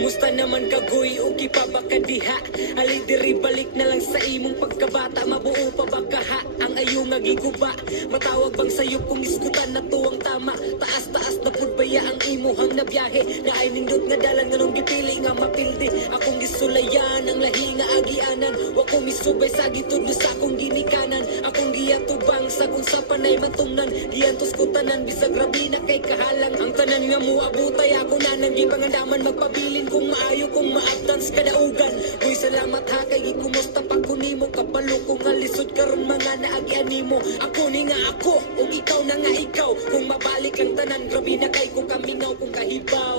Kumusta naman kagoy, okay pa ba kadiha? Ali diri balik na lang sa imong pagkabata. Mabuo pa ba kaha ang ayo nga giguba? Matawag bang sayop kung iskutan na tuwang tama? Taas-taas na pud baya ang imuhang nabiyahe. Na ay nindot nga dalan nga nung gipili nga mapildi. Akong gisulayan ang lahi nga agianan. Wa ko misubay sa gitudlo sa akong ginikanan. Akong giyatubang sa kung sa panay matungnan. Giyantos ko tanan bisag grabe na kay kahalang. Ang tanan nga muabutay ako na nang gipangandaman. Magpabilin kung maayo kung maabtans kadaugan. Uy salamat ha kay gikumusta pa ko nimo. Kabalo ko nga lisod karon mga naagian nimo. Ako ni nga ako ug ikaw na nga ikaw. Kung mabalik ang tanan grabe na kay kung kaminaw kung kahibaw.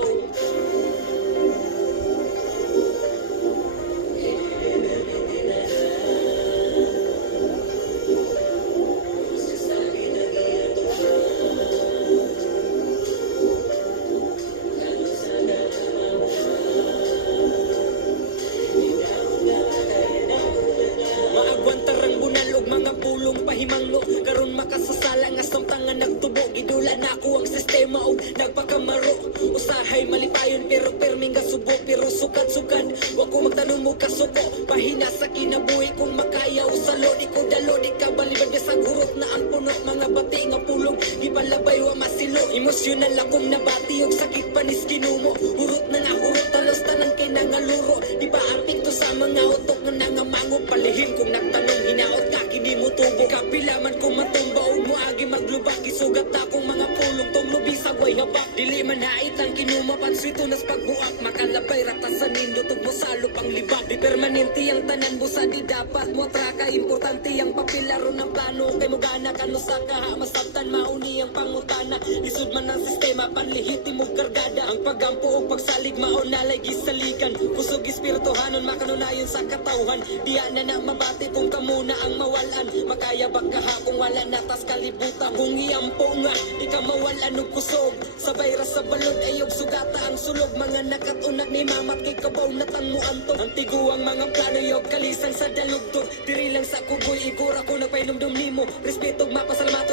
Maagwantarang bunal og mga pulong pahimangno. Karon makasasala nga samtangan nagtubo. Gidula na ako ang sistema og nagpakamaro. Usahay malipayon pero perming gasubo. Pero sukad-sukad wa ko magtanong mo kasuko. Pahina sa kinabuhi kung makaya usalo. Di ko dalo di ka balibad sa gurot na ang puno. Mga bati nga pulong di palabay wa masilo. Emosyonal akong nabati og sakit panis ginumo. Hurot na nga hurot talos tanan kay nangaluro. Di ba apekto sa mga utok nga nangamango. Palihim kung nagtanong hinaot ka kini mo tubo. Kapilaman ko matumba og moagi maglubak. Isugat akong mga pulong tong lubi sa way habak. Dili man hait ang kinumapan swito nas pagbuak. Makalabay ratasan nindot ug mosalo pang libak. Di permanente ang tanan busa di dapat mo traka. Importante ang papilaro ng plano. Kay mo gana kano sa kaha masabtan mauni ang pangutana. Lisod man ang sistema panlihitim og kargada. Ang pagampo og pagsalig maunalay gisaligan. Kusog espirituhanon makanunayon sa katawhan. Diya na mabati kung kamo na ang mawalan. Makaya ba kaha kung wala natas kalibutan. Kung iyampo nga di ka mawalan og kusog. Sabay ra sa balod ayog sugata ang sulog. Mga nakatunag ni mamat kay kabaw na tang muanto. Ang tiguang mga plano yog kalisan sa dalugdog. Diri lang sa kugoy igura ko nagpainumdum nimo. Respeto mapasalamat